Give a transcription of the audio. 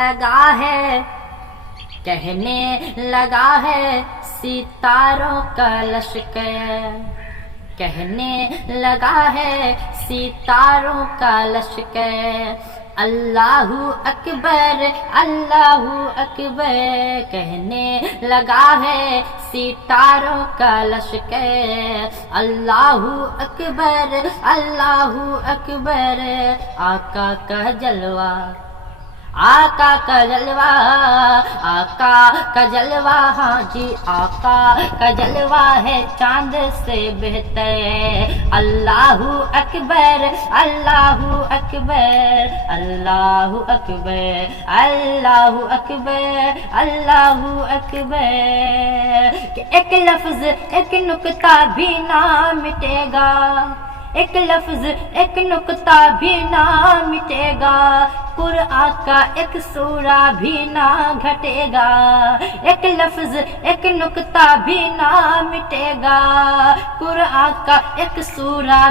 لگا ہے کہنے لگا ہے ستاروں کا لشکر، کہنے لگا ہے ستاروں کا لشکر، اللہ اکبر اللہ اکبر، کہنے لگا ہے ستاروں کا لشکر، اللہ اکبر اللہ اکبر، آقا کا جلوہ آقا کا جلوہ، آقا کا جلوہ، ہاں جی آقا کا جلوہ ہے چاند سے بہتر، اللہ اکبر اللہ اکبر اللہ اکبر اللہ اکبر اللہ اکبر، کہ ایک لفظ ایک نکتہ بھی نہ مٹے گا، ایک لفظ ایک نکتہ بھی نہ مٹے گا، قرآن کا ایک سورہ بھی نہ گھٹے گا، ایک لفظ ایک نکتہ بھی نہ مٹے گا، قرآن کا ایک سورہ